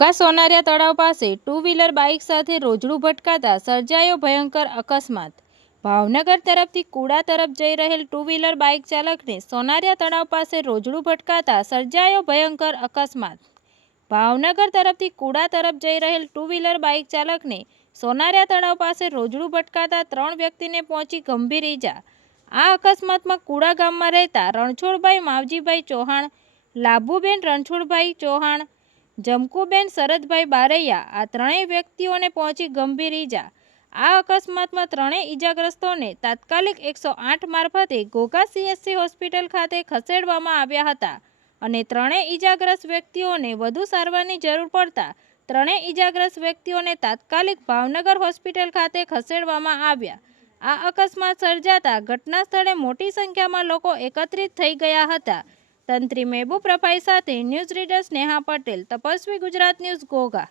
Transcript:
ઘોઘા સોનારિયા તળાવ પાસે two wheeler bike સાથે રોજડું ભટકાતા સર્જાયો ભયંકર અકસ્માત। ભાવનગર તરફથી કુડા તરફ જઈ રહેલ ટુ વ્હીલર બાઇક ચાલકને સોનારિયા તળાવ પાસે રોજડું ભટકાતા સર્જાયો ભયંકર અકસ્માત। ભાવનગર તરફથી કુડા તરફ જઈ રહેલ ટુ વ્હીલર બાઇક ચાલકને સોનારિયા તળાવ પાસે રોજડું ભટકાતા 3 વ્યક્તિને પહોંચી ગંભીર ઈજા। આ અકસ્માતમાં કુડા ગામમાં રહેતા રણછોડભાઈ માવજીભાઈ ચૌહાણ, લાભુબેન રણછોડભાઈ ચૌહાણ, જમકુબેન શરદભાઈ બારૈયા આ ત્રણેય વ્યક્તિઓને પહોંચી ગંભીર ઈજા। આ અકસ્માતમાં ત્રણેય ઈજાગ્રસ્તોને તાત્કાલિક 108 મારફતે ઘોઘા CHC હોસ્પિટલ ખાતે ખસેડવામાં આવ્યા હતા અને ત્રણેય ઈજાગ્રસ્ત વ્યક્તિઓને વધુ સારવારની જરૂર પડતા ત્રણેય ઈજાગ્રસ્ત વ્યક્તિઓને તાત્કાલિક ભાવનગર હોસ્પિટલ ખાતે ખસેડવામાં આવ્યા। આ અકસ્માત સર્જાતા ઘટના સ્થળે મોટી સંખ્યામાં લોકો એકત્રિત થઈ ગયા હતા। તંત્રી મહેબૂબ રફાઈ સાથે news reader Sneha Patel, Tapasvi Gujarat news, Ghogha.